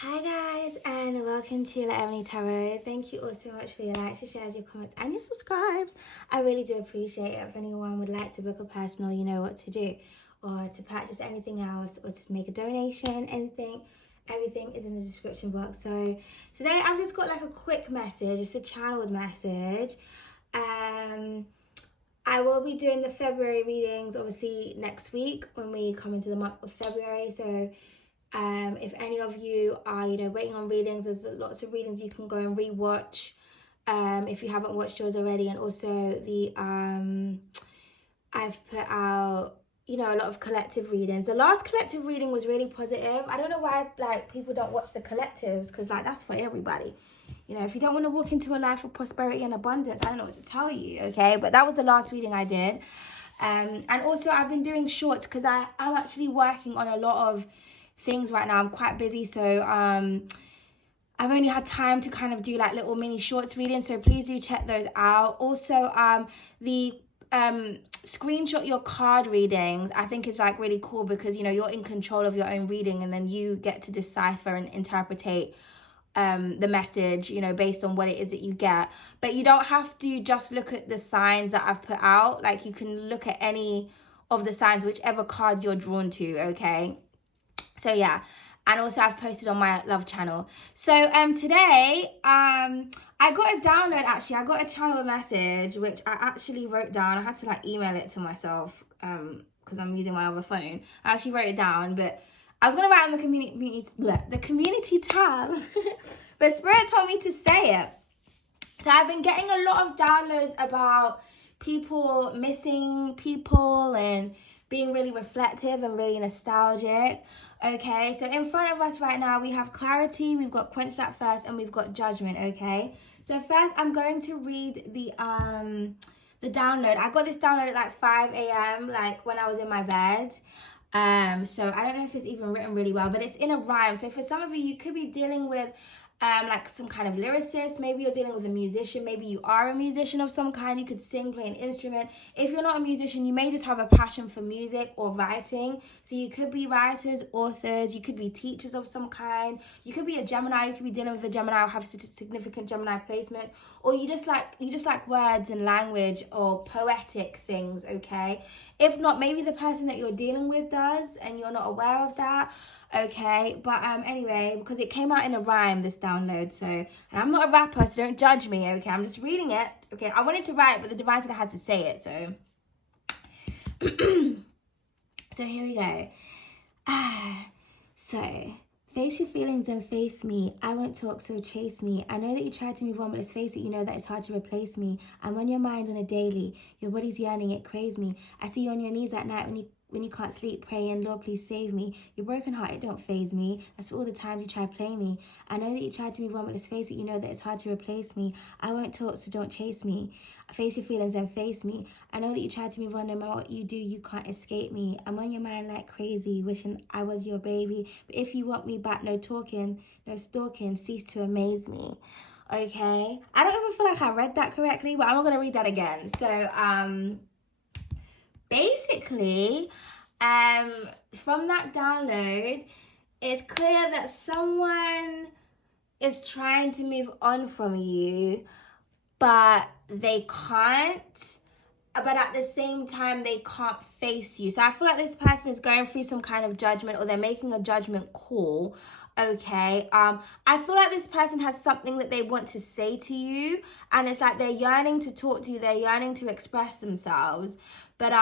Hi guys, and welcome to laebonyarts Tarot. Thank you all so much for your likes, your shares, your comments, and your subscribes. I really do appreciate it. If anyone would like to book a personal, you know what to do, or to purchase anything else, or to make a donation, everything is in the description box. So today I've just got like a quick message, just a channeled message. I will be doing the February readings obviously next week when we come into the month of February. So if any of you are, waiting on readings, there's lots of readings you can go and rewatch if you haven't watched yours already. And also I've put out, a lot of collective readings. The last collective reading was really positive. I don't know why, people don't watch the collectives, because, that's for everybody. If you don't want to walk into a life of prosperity and abundance, I don't know what to tell you, okay? But that was the last reading I did. And also I've been doing shorts because I'm actually working on a lot of things right now. I'm quite busy, so I've only had time to kind of do like little mini shorts readings, so please do check those out. Also the screenshot your card readings, I think is like really cool, because you're in control of your own reading, and then you get to decipher and interpretate the message, based on what it is that you get. But you don't have to just look at the signs that I've put out. Like, you can look at any of the signs, whichever cards you're drawn to, okay? So yeah, and also I've posted on my love channel. So today I got a download. Actually, I got a channel message which I actually wrote down. I had to like email it to myself because I'm using my other phone. I actually wrote it down, but I was gonna write on the community tab but Spirit told me to say it. So I've been getting a lot of downloads about people missing people and being really reflective and really nostalgic. Okay, so in front of us right now we have clarity, we've got quench that thirst, and we've got judgment. Okay, so first I'm going to read the download. I got this download at like 5 a.m. like when I was in my bed. So I don't know if it's even written really well, but it's in a rhyme. So for some of you, you could be dealing with like some kind of lyricist. Maybe you're dealing with a musician. Maybe you are a musician of some kind. You could sing, play an instrument. If you're not a musician, you may just have a passion for music or writing. So you could be writers, authors. You could be teachers of some kind. You could be a Gemini. You could be dealing with a Gemini or have significant Gemini placements. Or you just like words and language or poetic things. Okay. If not, maybe the person that you're dealing with does, and you're not aware of that. Okay, but anyway, because it came out in a rhyme, this download, so, and I'm not a rapper, so don't judge me. Okay, I'm just reading it. Okay, I wanted to write, but the divine said I had to say it, so so here we go. So face your feelings and face me. I won't talk, so chase me. I know that you tried to move on, but let's face it, you know that it's hard to replace me. I'm on your mind on a daily. Your body's yearning, it craves me. I see you on your knees at night when you can't sleep, praying, Lord, please save me. Your broken heart, it don't faze me. That's for all the times you try to play me. I know that you tried to move on, but let's face it, you know that it's hard to replace me. I won't talk, so don't chase me. Face your feelings and face me. I know that you tried to move on, no matter what you do, you can't escape me. I'm on your mind like crazy, wishing I was your baby. But if you want me back, no talking, no stalking, cease to amaze me. Okay? I don't even feel like I read that correctly, but I'm not going to read that again. So, basically, from that download, it's clear that someone is trying to move on from you, but they can't. But at the same time, they can't face you. So I feel like this person is going through some kind of judgment, or they're making a judgment call. Okay. I feel like this person has something that they want to say to you, and it's like they're yearning to talk to you. They're yearning to express themselves, but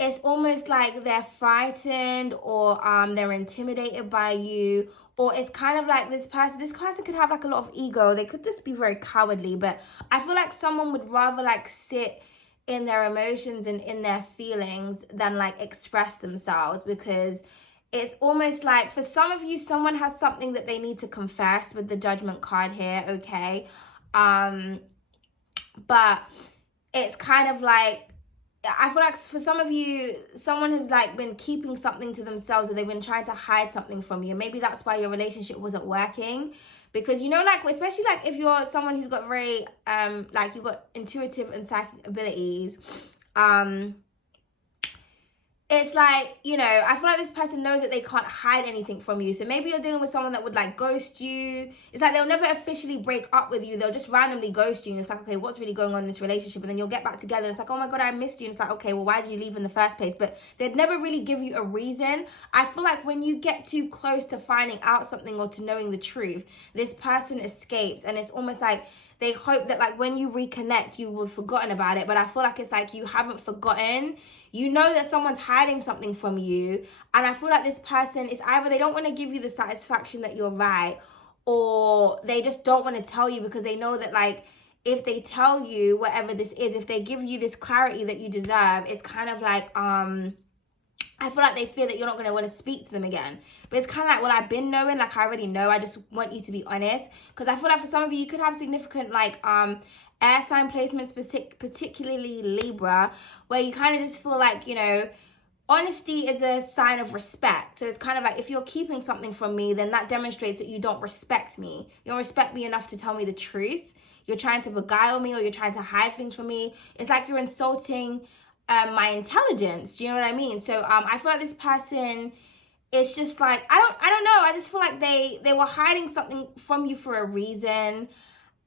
it's almost like they're frightened, or they're intimidated by you, or it's kind of like this person could have like a lot of ego. They could just be very cowardly, but I feel like someone would rather like sit in their emotions and in their feelings than like express themselves, because it's almost like for some of you, someone has something that they need to confess with the judgment card here. Okay, but it's kind of like, I feel like for some of you, someone has like been keeping something to themselves, or they've been trying to hide something from you. Maybe that's why your relationship wasn't working, because like, especially like if you're someone who's got very like you've got intuitive and psychic abilities, it's like, you know, I feel like this person knows that they can't hide anything from you. So maybe you're dealing with someone that would like ghost you. It's like they'll never officially break up with you. They'll just randomly ghost you. And it's like, okay, what's really going on in this relationship? And then you'll get back together. And it's like, oh my God, I missed you. And it's like, okay, well, why did you leave in the first place? But they'd never really give you a reason. I feel like when you get too close to finding out something or to knowing the truth, this person escapes. And it's almost like they hope that like when you reconnect, you will have forgotten about it. But I feel like it's like you haven't forgotten. You know that someone's hiding something from you. And I feel like this person is either they don't want to give you the satisfaction that you're right, or they just don't want to tell you because they know that like if they tell you whatever this is, if they give you this clarity that you deserve, it's kind of like I feel like they fear that you're not going to want to speak to them again. But it's kind of like, well, I've been knowing, like I already know. I just want you to be honest. Because I feel like for some of you, you could have significant like air sign placements, particularly Libra, where you kind of just feel like, you know, honesty is a sign of respect. So it's kind of like if you're keeping something from me, then that demonstrates that you don't respect me. You don't respect me enough to tell me the truth. You're trying to beguile me, or you're trying to hide things from me. It's like you're insulting my intelligence. Do you know what I mean? So I feel like this person, it's just like I don't know. I just feel like they were hiding something from you for a reason,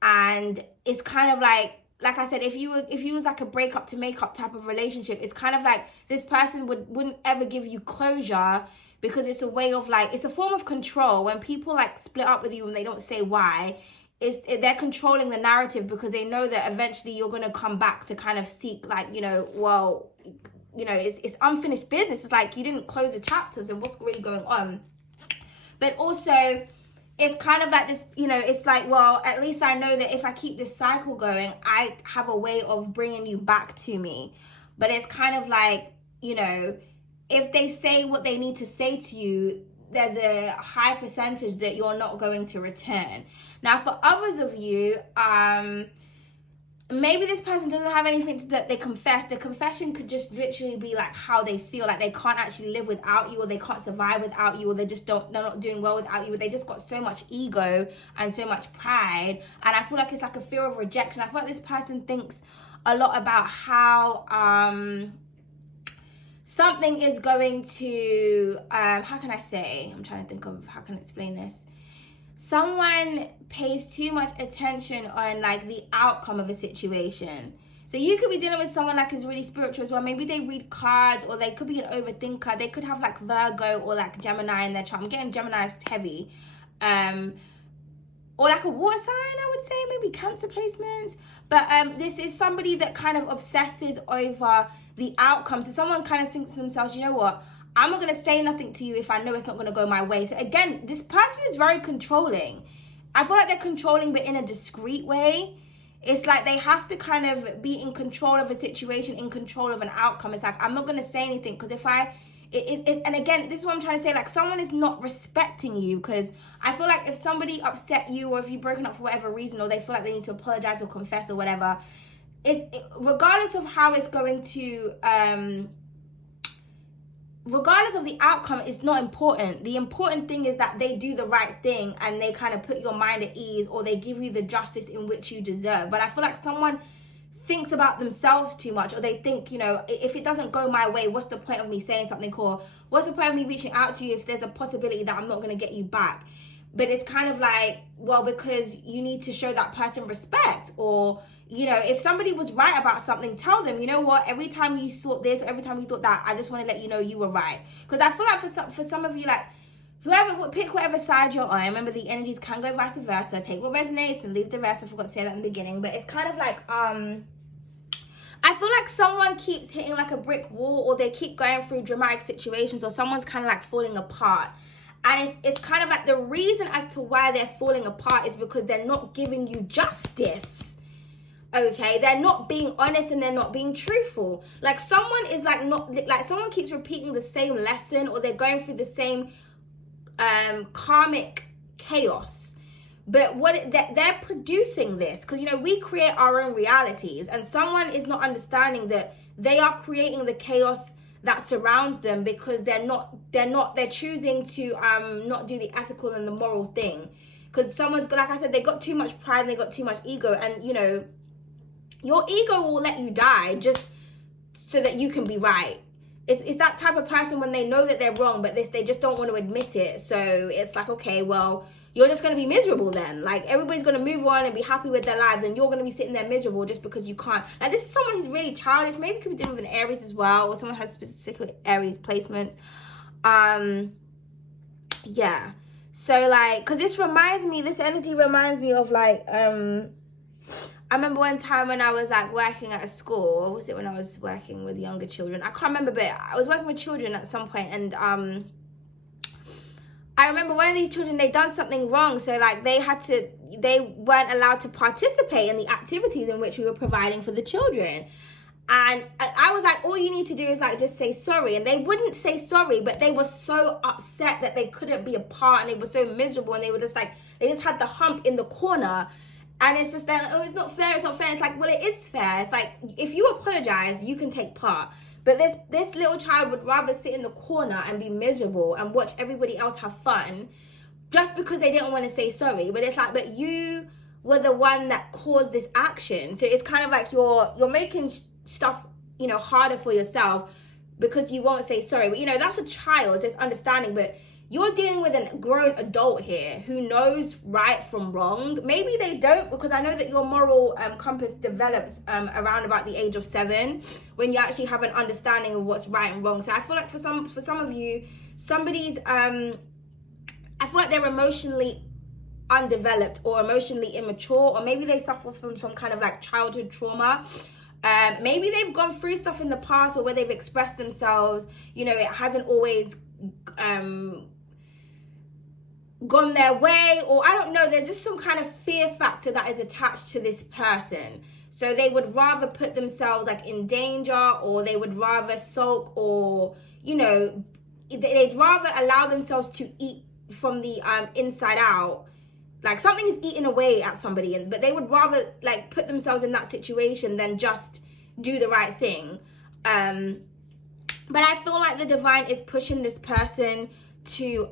and it's kind of like I said, if you was like a breakup to make up type of relationship, it's kind of like this person wouldn't ever give you closure because it's a way of like, it's a form of control. When people like split up with you and they don't say why, they're controlling the narrative because they know that eventually you're going to come back to kind of seek like, you know, well, you know, it's unfinished business. It's like you didn't close the chapters and what's really going on. But also it's kind of like this, you know, it's like, well, at least I know that if I keep this cycle going, I have a way of bringing you back to me. But it's kind of like, you know, if they say what they need to say to you, there's a high percentage that you're not going to return. Now, for others of you, maybe this person doesn't have anything that they confess. The confession could just literally be like how they feel, like they can't actually live without you, or they can't survive without you, or they're not doing well without you, but they just got so much ego and so much pride. And I feel like it's like a fear of rejection. I feel like this person thinks a lot about how something is going to, how can I say? I'm trying to think of how can I explain this. Someone pays too much attention on like the outcome of a situation. So you could be dealing with someone like is really spiritual as well. Maybe they read cards, or they could be an overthinker. They could have like Virgo or like Gemini in their chart. I'm getting Gemini heavy. Or like a water sign, I would say, maybe Cancer placements. But this is somebody that kind of obsesses over the outcome. So someone kind of thinks to themselves, you know what? I'm not going to say nothing to you if I know it's not going to go my way. So again, this person is very controlling. I feel like they're controlling, but in a discreet way. It's like they have to kind of be in control of a situation, in control of an outcome. It's like, I'm not going to say anything because if and again, this is what I'm trying to say, like someone is not respecting you, because I feel like if somebody upset you, or if you've broken up for whatever reason, or they feel like they need to apologize or confess or whatever, regardless of how it's going to, regardless of the outcome, it's not important. The important thing is that they do the right thing and they kind of put your mind at ease, or they give you the justice in which you deserve. But I feel like someone thinks about themselves too much, or they think, you know, if it doesn't go my way, what's the point of me saying something, or what's the point of me reaching out to you if there's a possibility that I'm not going to get you back? But it's kind of like, well, because you need to show that person respect, or, you know, if somebody was right about something, tell them, you know what, every time you thought this, or every time you thought that, I just want to let you know you were right. Because I feel like for some of you, like, pick whatever side you're on. Remember, the energies can go vice versa. Take what resonates and leave the rest. I forgot to say that in the beginning. But it's kind of like, I feel like someone keeps hitting like a brick wall, or they keep going through dramatic situations, or someone's kind of like falling apart. And it's kind of like the reason as to why they're falling apart is because they're not giving you justice. Okay, they're not being honest and they're not being truthful. Like someone is like someone keeps repeating the same lesson, or they're going through the same karmic chaos. But they're producing this because, you know, we create our own realities, and someone is not understanding that they are creating the chaos that surrounds them because they're choosing to not do the ethical and the moral thing. Because someone's, like I said, they got too much pride and they got too much ego, and, you know, your ego will let you die just so that you can be right. it's that type of person when they know that they're wrong, but they just don't want to admit it. So it's like, okay, well, you're just going to be miserable then. Like, everybody's going to move on and be happy with their lives, and you're going to be sitting there miserable just because you can't. Like, this is someone who's really childish. Maybe could be dealing with an Aries as well, or someone has specific Aries placements. Yeah. So, like, because this energy reminds me of, like, I remember one time when I was, like, working at a school. Or was it when I was working with younger children? I can't remember, but I was working with children at some point, and I remember one of these children, they'd done something wrong. So, like, they weren't allowed to participate in the activities in which we were providing for the children. And I was like, all you need to do is, like, just say sorry. And they wouldn't say sorry, but they were so upset that they couldn't be a part, and they were so miserable, and they were just like, they just had the hump in the corner. And it's just that, oh, it's not fair, it's not fair. It's like, well, it is fair. It's like, if you apologize, you can take part. But this little child would rather sit in the corner and be miserable and watch everybody else have fun just because they didn't want to say sorry. But it's like, but you were the one that caused this action. So it's kind of like you're making stuff, you know, harder for yourself because you won't say sorry. But, you know, that's a child, so it's understanding. But you're dealing with a grown adult here who knows right from wrong. Maybe they don't, because I know that your moral compass develops around about the age of 7, when you actually have an understanding of what's right and wrong. So I feel like for some of you, somebody's I feel like they're emotionally undeveloped or emotionally immature, or maybe they suffer from some kind of, like, childhood trauma. Maybe they've gone through stuff in the past where they've expressed themselves, you know, it hasn't always gone their way, or I don't know, there's just some kind of fear factor that is attached to this person. So they would rather put themselves, like, in danger, or they would rather sulk, or, you know, they'd rather allow themselves to eat from the inside out. Like, something is eating away at somebody, but they would rather, like, put themselves in that situation than just do the right thing. But I feel like the divine is pushing this person to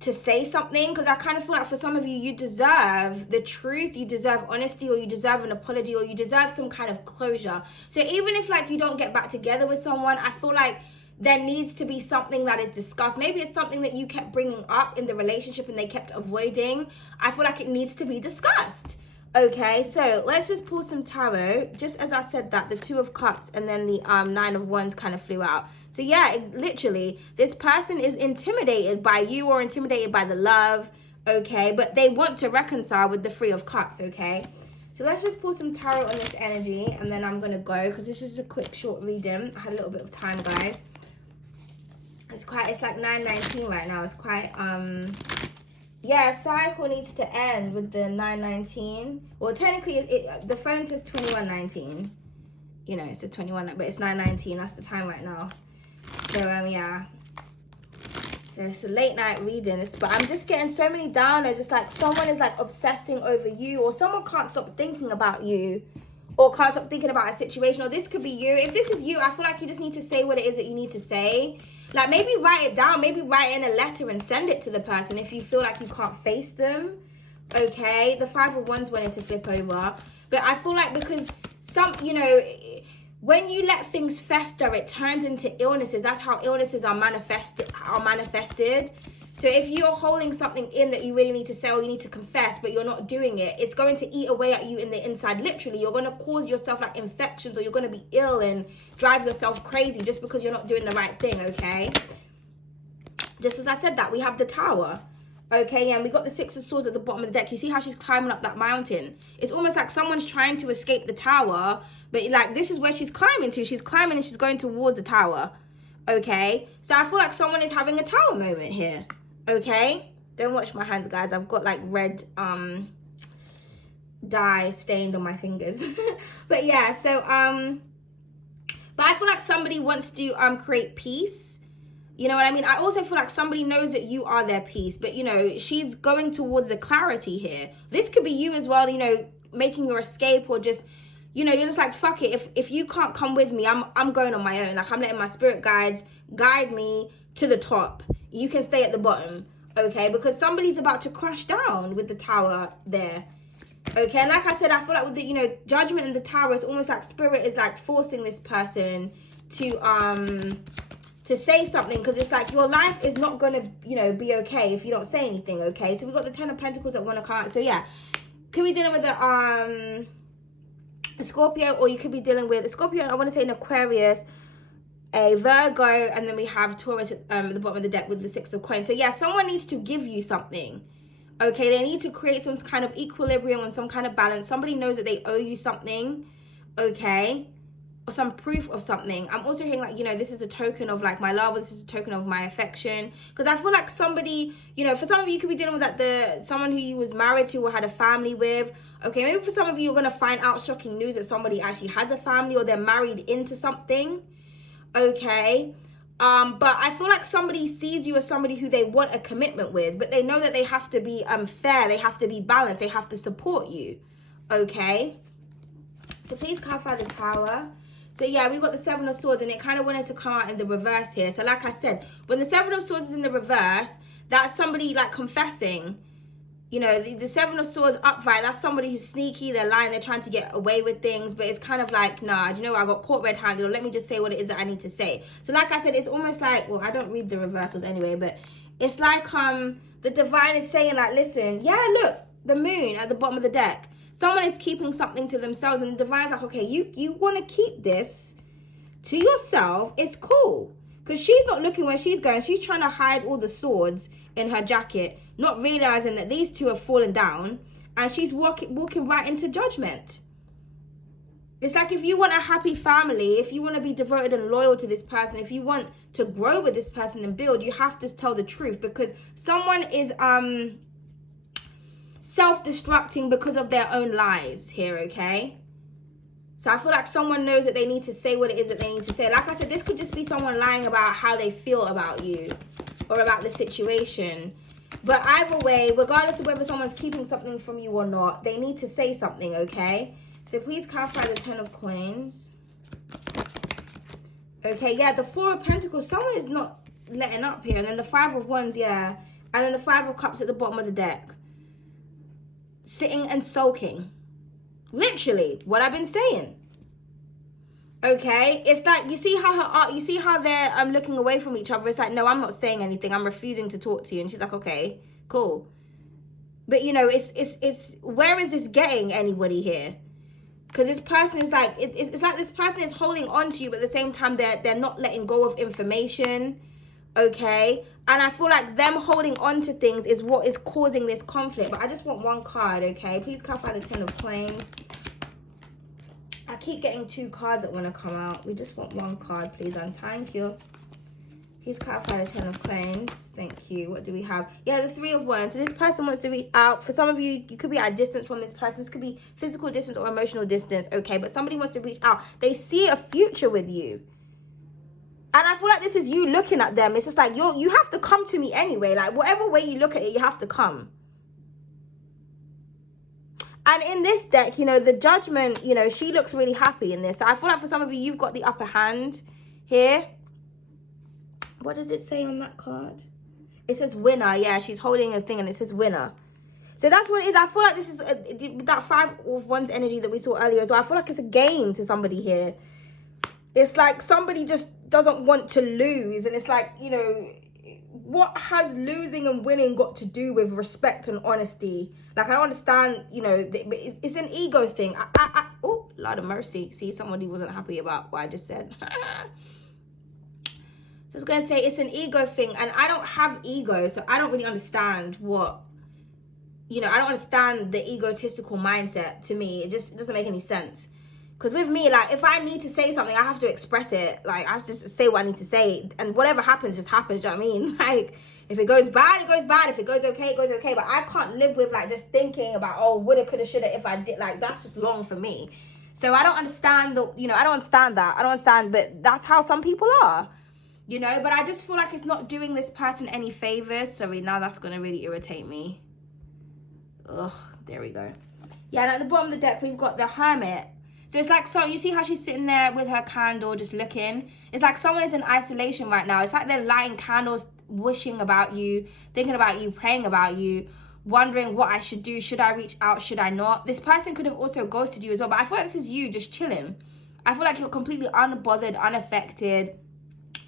say something, because I kind of feel like for some of you, you deserve the truth, you deserve honesty, or you deserve an apology, or you deserve some kind of closure. So even if, like, you don't get back together with someone, I feel like there needs to be something that is discussed. Maybe it's something that you kept bringing up in the relationship and they kept avoiding. I feel like it needs to be discussed. Okay, so let's just pull some tarot. Just as I said that, the 2 of Cups and then the 9 of Wands kind of flew out. So yeah, literally, this person is intimidated by you or intimidated by the love, okay? But they want to reconcile with the 3 of Cups, okay? So let's just pull some tarot on this energy, and then I'm going to go, because this is a quick, short reading. I had a little bit of time, guys. It's like 9:19 right now. It's quite, yeah, cycle needs to end with the 9:19. Well, technically, the phone says 21:19. You know, it says 21, but it's 9:19. That's the time right now. So, yeah. So it's a late night reading. But I'm just getting so many downloads. It's like someone is, like, obsessing over you, or someone can't stop thinking about you, or can't stop thinking about a situation, or this could be you. If this is you, I feel like you just need to say what it is that you need to say. Like, maybe write it down, maybe write in a letter and send it to the person if you feel like you can't face them, okay? The 5 of Wands wanted to flip over. But I feel like because you know, when you let things fester, it turns into illnesses. That's how illnesses are manifested. So if you're holding something in that you really need to say, or you need to confess, but you're not doing it, it's going to eat away at you in the inside. Literally, you're going to cause yourself, like, infections, or you're going to be ill and drive yourself crazy just because you're not doing the right thing, okay? Just as I said that, we have the Tower, okay? And we got the 6 of Swords at the bottom of the deck. You see how she's climbing up that mountain? It's almost like someone's trying to escape the Tower, but, like, this is where she's climbing to. She's climbing and she's going towards the Tower, okay? So I feel like someone is having a Tower moment here. Okay, don't watch my hands, guys. I've got, like, red dye stained on my fingers. But yeah, so but I feel like somebody wants to create peace. You know what I mean? I also feel like somebody knows that you are their peace, but, you know, she's going towards a clarity here. This could be you as well, you know, making your escape, or just, you know, you're just like, fuck it. If you can't come with me, I'm going on my own. Like, I'm letting my spirit guides guide me to the top. You can stay at the bottom, okay? Because somebody's about to crash down with the Tower there, okay? And like I said, I feel like with the, you know, Judgment and the Tower, it's almost like spirit is, like, forcing this person to say something, because it's like your life is not going to, you know, be okay if you don't say anything, okay? So we got the Ten of Pentacles that want to come out. So yeah, could be dealing with a Scorpio, or you could be dealing with a Scorpio, I want to say an Aquarius, a Virgo, and then we have Taurus at the bottom of the deck with the Six of Coins. So yeah, someone needs to give you something, okay? They need to create some kind of equilibrium and some kind of balance. Somebody knows that they owe you something, okay? Or some proof of something. I'm also hearing like, you know, this is a token of like my love, or this is a token of my affection, because I feel like somebody, you know, for some of you, you could be dealing with like someone who you was married to or had a family with, okay? Maybe for some of you, you're going to find out shocking news that somebody actually has a family, or they're married into something, okay? But I feel like somebody sees you as somebody who they want a commitment with, but they know that they have to be fair, they have to be balanced, they have to support you, okay? So please clarify the Tower. So yeah, we've got the Seven of Swords, and it kind of wanted to come out in the reverse here. So like I said, when the Seven of Swords is in the reverse, that's somebody like confessing. You know, the Seven of Swords upright, that's somebody who's sneaky, they're lying, they're trying to get away with things, but it's kind of like, nah, do you know what, I got caught red-handed, or let me just say what it is that I need to say. So like I said, it's almost like, well, I don't read the reversals anyway, but it's like the divine is saying like, listen, yeah, look, the moon at the bottom of the deck. Someone is keeping something to themselves, and the divine's like, okay, you want to keep this to yourself, it's cool. Because she's not looking where she's going. She's trying to hide all the swords in her jacket, not realizing that these two have fallen down, and she's walking right into judgment. It's like, if you want a happy family, if you want to be devoted and loyal to this person, if you want to grow with this person and build, you have to tell the truth, because someone is self-destructing because of their own lies here, okay? So I feel like someone knows that they need to say what it is that they need to say. Like I said, this could just be someone lying about how they feel about you or about the situation. But either way, regardless of whether someone's keeping something from you or not, they need to say something, okay? So please clarify the Ten of Coins. Okay, yeah, the Four of Pentacles, someone is not letting up here. And then the Five of Wands, yeah. And then the Five of Cups at the bottom of the deck. Sitting and sulking. Literally, what I've been saying. Okay, it's like, you see how they're looking away from each other. It's like, no, I'm not saying anything. I'm refusing to talk to you. And she's like, okay, cool. But you know, it's where is this getting anybody here? Because this person is like, it's like this person is holding on to you, but at the same time they're not letting go of information. Okay, and I feel like them holding on to things is what is causing this conflict. But I just want one card, okay? Please clarify the Ten of Coins. I keep getting two cards that want to come out. We just want one card, please, and thank you. Please clarify the Ten of Coins. Thank you. What do we have? Yeah, the Three of Wands. So this person wants to reach out. For some of you, you could be at a distance from this person. This could be physical distance or emotional distance, okay? But somebody wants to reach out. They see a future with you. And I feel like this is you looking at them. It's just like, you have to come to me anyway. Like, whatever way you look at it, you have to come. And in this deck, you know, the Judgment, you know, she looks really happy in this. So I feel like for some of you, you've got the upper hand here. What does it say on that card? It says winner. Yeah, she's holding a thing and it says winner. So that's what it is. I feel like this is that Five of Wands energy that we saw earlier as well. I feel like it's a game to somebody here. It's like somebody just doesn't want to lose. And it's like, you know, what has losing and winning got to do with respect and honesty? Like, I don't understand, you know, it's an ego thing. Oh, Lord of mercy. See, somebody wasn't happy about what I just said. So I was going to say it's an ego thing. And I don't have ego, so I don't really understand what, you know, I don't understand the egotistical mindset. To me, it doesn't make any sense. Because with me, like, if I need to say something, I have to express it. Like, I have to just say what I need to say. And whatever happens, just happens. Do you know what I mean? Like, if it goes bad, it goes bad. If it goes okay, it goes okay. But I can't live with, like, just thinking about, oh, woulda, coulda, shoulda, if I did. Like, that's just long for me. So I don't understand, I don't understand that. I don't understand, but that's how some people are. You know, but I just feel like it's not doing this person any favors. Sorry, now that's going to really irritate me. Ugh, there we go. Yeah, and at the bottom of the deck, we've got the Hermit. So it's like, so you see how she's sitting there with her candle just looking? It's like someone is in isolation right now. It's like they're lighting candles, wishing about you, thinking about you, praying about you, wondering what I should do. Should I reach out? Should I not? This person could have also ghosted you as well. But I feel like this is you just chilling. I feel like you're completely unbothered, unaffected.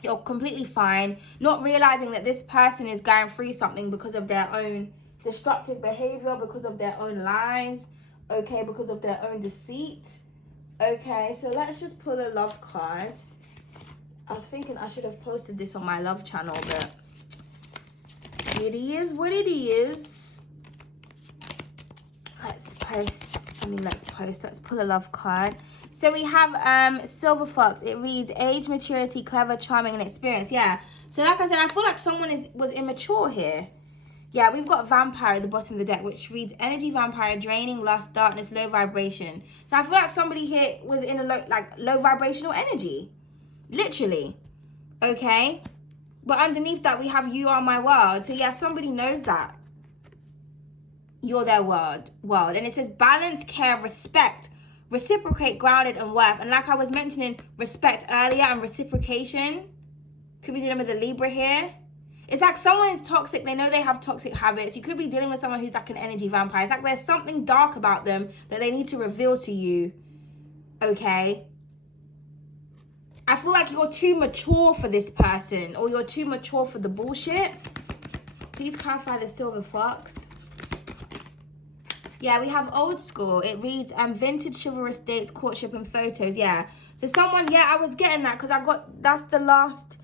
You're completely fine, not realizing that this person is going through something because of their own destructive behavior, because of their own lies, okay, because of their own deceit. Okay, so let's just pull a love card. I was thinking I should have posted this on my love channel, but it is what it is. Let's pull a love card. So we have Silver Fox. It reads age, maturity, clever, charming, and experience. Yeah. So like I said, I feel like someone was immature here. Yeah, we've got Vampire at the bottom of the deck, which reads energy vampire, draining, lust, darkness, low vibration. So I feel like somebody here was in a low vibrational energy. Literally. Okay. But underneath that we have you are my world. So yeah, somebody knows that you're their world. And it says balance, care, respect, reciprocate, grounded, and worth. And like I was mentioning respect earlier and reciprocation, could be dealing with a Libra here. It's like someone is toxic. They know they have toxic habits. You could be dealing with someone who's like an energy vampire. It's like there's something dark about them that they need to reveal to you. Okay. I feel like you're too mature for this person, or you're too mature for the bullshit. Please clarify the Silver Fox. Yeah, we have old school. It reads vintage chivalrous dates, courtship, and photos. Yeah. So someone, yeah, I was getting that because that's the last,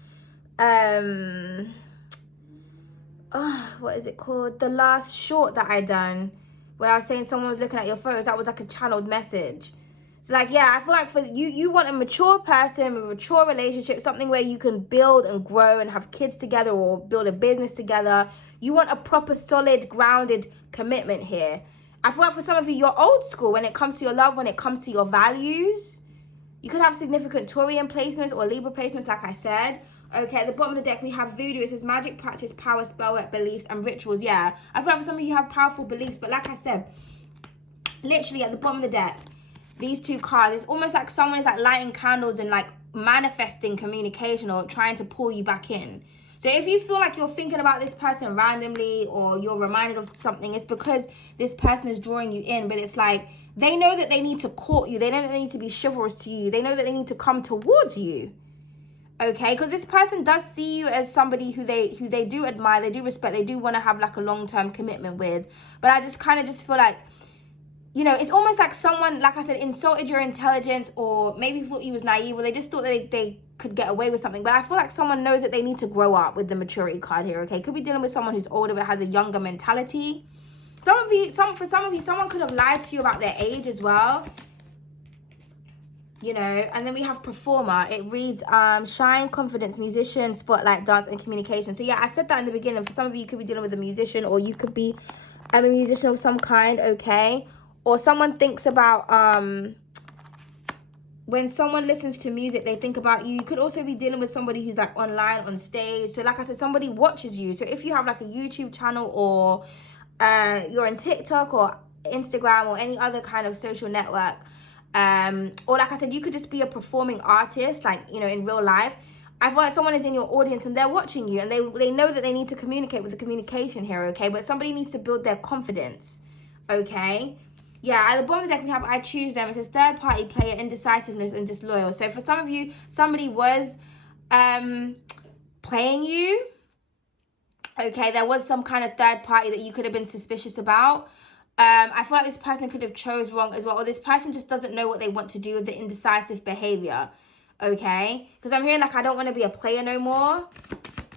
what is it called? The last short that I done where I was saying someone was looking at your photos. That was like a channeled message. So like, yeah, I feel like for you want a mature person with a mature relationship, something where you can build and grow and have kids together or build a business together. You want a proper, solid, grounded commitment here. I feel like for some of you, you're old school when it comes to your love, when it comes to your values. You could have significant Taurian placements or Libra placements, like I said. Okay, at the bottom of the deck, we have voodoo. It says magic, practice, power, spell work, beliefs, and rituals. Yeah, I feel like for some of you have powerful beliefs, but like I said, literally at the bottom of the deck, these two cards, it's almost like someone is like lighting candles and like manifesting communication or trying to pull you back in. So if you feel like you're thinking about this person randomly or you're reminded of something, it's because this person is drawing you in. But it's like they know that they need to court you. They know that they need to be chivalrous to you. They know that they need to come towards you. Okay, because this person does see you as somebody who they do admire, they do respect, they do want to have like a long-term commitment with. But I just kind of just feel like, you know, it's almost like someone, like I said, insulted your intelligence, or maybe thought you was naive, or they just thought that they could get away with something. But I feel like someone knows that they need to grow up with the maturity card here, okay? Could be dealing with someone who's older but has a younger mentality. For some of you, someone could have lied to you about their age as well. You know, and then we have performer. It reads shine, confidence, musician, spotlight, dance, and communication. So yeah, I said that in the beginning. For some of you, you could be dealing with a musician, or you could be a musician of some kind, okay? Or someone thinks about, when someone listens to music, they think about you. You could also be dealing with somebody who's like online, on stage. So like I said, somebody watches you. So if you have like a YouTube channel, or you're on TikTok or Instagram or any other kind of social network, or like I said, you could just be a performing artist, like, you know, in real life. I feel like someone is in your audience and they're watching you, and they know that they need to communicate with the communication here, okay? But somebody needs to build their confidence, okay? Yeah, at the bottom of the deck, we have I choose them. It says third party player, indecisiveness, and disloyal. So for some of you, somebody was playing you. Okay, there was some kind of third party that you could have been suspicious about. I feel like this person could have chose wrong as well. Or this person just doesn't know what they want to do with the indecisive behavior. Okay? Because I'm hearing like, I don't want to be a player no more.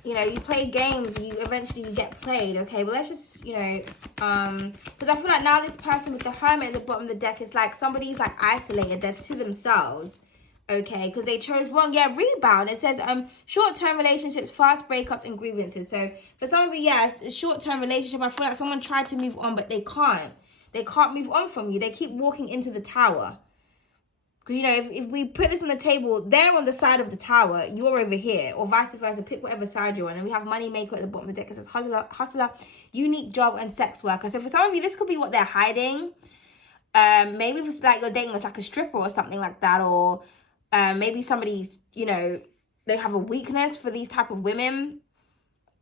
You know, you play games, you eventually get played, okay? But let's just, you know, because I feel like now this person with the Hermit at the bottom of the deck is like somebody's like isolated, they're to themselves, okay? Because they chose wrong. Yeah, rebound. It says short-term relationships, fast breakups, and grievances. So for some of you, yes, a short-term relationship, I feel like someone tried to move on, but they can't. They can't move on from you. They keep walking into the tower. Because, you know, if we put this on the table, they're on the side of the tower, you're over here, or vice versa. Pick whatever side you're on. And we have money maker at the bottom of the deck. It says hustler, unique job, and sex worker. So for some of you, this could be what they're hiding. Maybe if it's like you're dating as like a stripper or something like that, or maybe somebody, you know, they have a weakness for these type of women.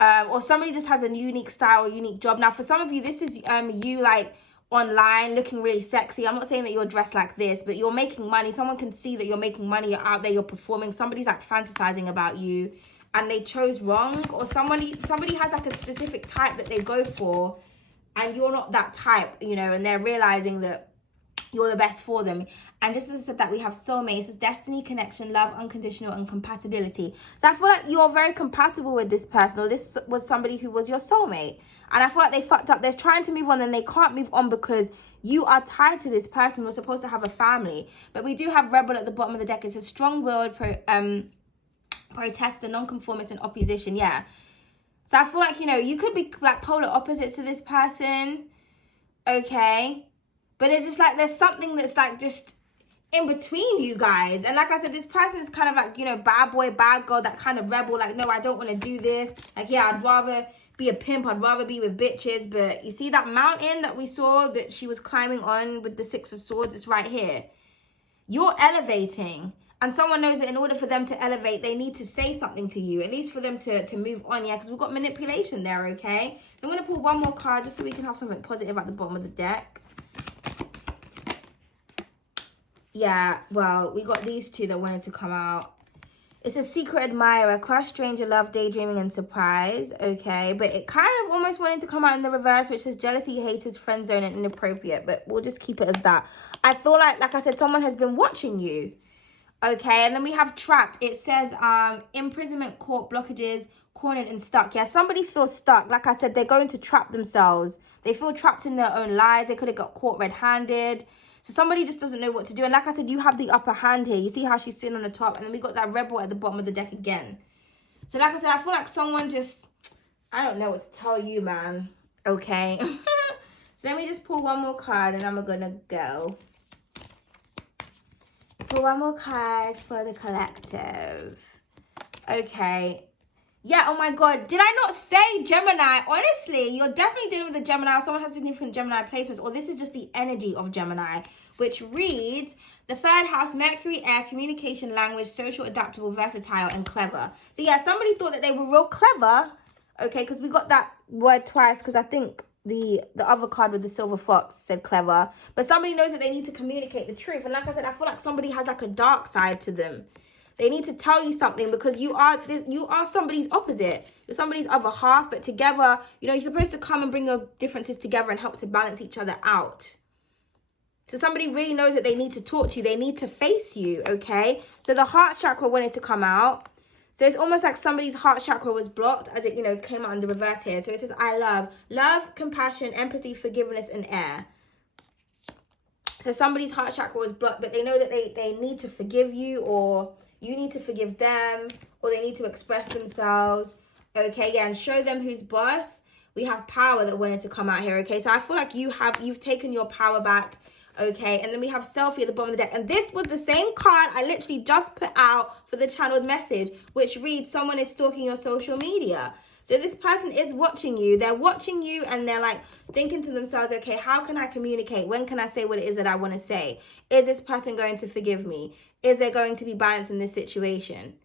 Or somebody just has a unique style or unique job. Now, for some of you, this is you like online looking really sexy. I'm not saying that you're dressed like this, but you're making money. Someone can see that you're making money, you're out there, you're performing. Somebody's like fantasizing about you and they chose wrong, or somebody has like a specific type that they go for and you're not that type, you know, and they're realizing that you're the best for them. And just as I said that we have soulmates, it's destiny, connection, love, unconditional, and compatibility. So I feel like you're very compatible with this person, or this was somebody who was your soulmate. And I feel like they fucked up. They're trying to move on and they can't move on because you are tied to this person. You're supposed to have a family. But we do have rebel at the bottom of the deck. It's a strong-willed protester, non-conformist, and opposition. Yeah. So I feel like, you know, you could be like polar opposites to this person. Okay. But it's just like there's something that's like just in between you guys. And like I said, this person is kind of like, you know, bad boy, bad girl, that kind of rebel. Like, no, I don't want to do this. Like, yeah, I'd rather be a pimp. I'd rather be with bitches. But you see that mountain that we saw that she was climbing on with the Six of Swords? It's right here. You're elevating. And someone knows that in order for them to elevate, they need to say something to you. At least for them to move on, yeah? Because we've got manipulation there, okay? So I'm going to pull one more card just so we can have something positive at the bottom of the deck. Yeah, well, we got these two that wanted to come out. It's a secret admirer, crush, stranger, love, daydreaming, and surprise. Okay, but it kind of almost wanted to come out in the reverse, which says jealousy, haters, friend zone, and inappropriate. But we'll just keep it as that. I feel like I said, someone has been watching you. Okay, and then we have trapped. It says imprisonment, caught, blockages, cornered, and stuck. Yeah, somebody feels stuck. Like I said, they're going to trap themselves. They feel trapped in their own lies. They could have got caught red-handed. So somebody just doesn't know what to do. And like I said, you have the upper hand here. You see how she's sitting on the top. And then we got that rebel at the bottom of the deck again. So like I said, I feel like someone just, I don't know what to tell you, man. Okay. So let me just pull one more card and I'm going to go. Pull one more card for the collective. Okay. Yeah, oh my God. Did I not say Gemini? Honestly, you're definitely dealing with a Gemini, or someone has significant Gemini placements, or this is just the energy of Gemini, which reads the third house, Mercury, air, communication, language, social, adaptable, versatile, and clever. So yeah, somebody thought that they were real clever. Okay, because we got that word twice, because I think the other card with the silver fox said clever. But somebody knows that they need to communicate the truth. And like I said, I feel like somebody has like a dark side to them. They need to tell you something because you are somebody's opposite. You're somebody's other half, but together, you know, you're supposed to come and bring your differences together and help to balance each other out. So somebody really knows that they need to talk to you. They need to face you, okay? So the heart chakra wanted to come out. So it's almost like somebody's heart chakra was blocked as it, you know, came out in the reverse here. So it says, I love. Love, compassion, empathy, forgiveness, and air. So somebody's heart chakra was blocked, but they know that they need to forgive you, or you need to forgive them, or they need to express themselves. Okay, yeah, and show them who's boss. We have power that wanted to come out here, okay? So I feel like you've taken your power back, okay? And then we have selfie at the bottom of the deck. And this was the same card I literally just put out for the channeled message, which reads, someone is stalking your social media. So this person is watching you. They're watching you and they're like thinking to themselves, okay, how can I communicate? When can I say what it is that I want to say? Is this person going to forgive me? Is there going to be balance in this situation?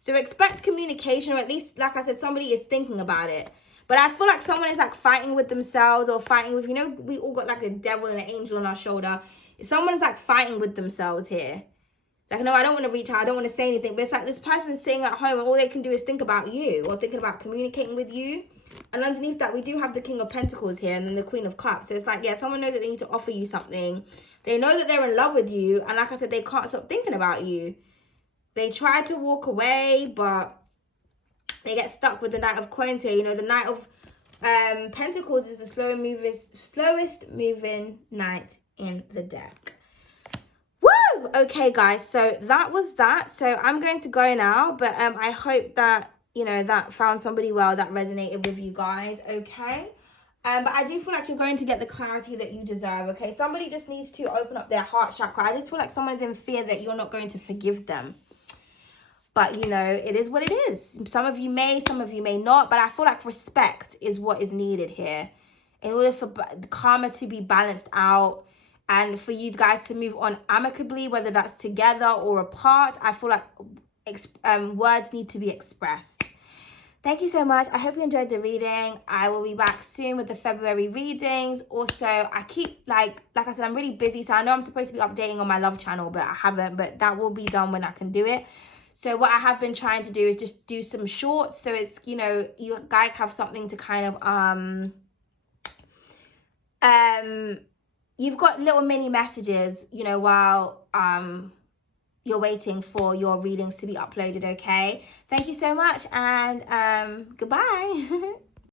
So expect communication, or at least, like I said, somebody is thinking about it. But I feel like someone is like fighting with themselves, or fighting with, you know, we all got like a devil and an angel on our shoulder. Someone is like fighting with themselves here. Like, no, I don't want to reach out. I don't want to say anything. But it's like this person's sitting at home and all they can do is think about you, or thinking about communicating with you. And underneath that, we do have the King of Pentacles here and then the Queen of Cups. So it's like, yeah, someone knows that they need to offer you something. They know that they're in love with you. And like I said, they can't stop thinking about you. They try to walk away, but they get stuck with the Knight of Coins here. You know, the Knight of Pentacles is the slowest moving knight in the deck. Woo! Okay, guys, so that was that. So I'm going to go now, but I hope that, you know, that found somebody well, that resonated with you guys, okay? But I do feel like you're going to get the clarity that you deserve, okay? Somebody just needs to open up their heart chakra. I just feel like someone's in fear that you're not going to forgive them. But, you know, it is what it is. Some of you may, some of you may not. But I feel like respect is what is needed here. In order for karma to be balanced out and for you guys to move on amicably, whether that's together or apart, I feel like words need to be expressed. Thank you so much. I hope you enjoyed the reading. I will be back soon with the February readings. Also, I keep, like I said, I'm really busy. So I know I'm supposed to be updating on my love channel, but I haven't. But that will be done when I can do it. So what I have been trying to do is just do some shorts. So it's, you know, you guys have something to kind of, you've got little mini messages, you know, while you're waiting for your readings to be uploaded. Okay, thank you so much, and goodbye.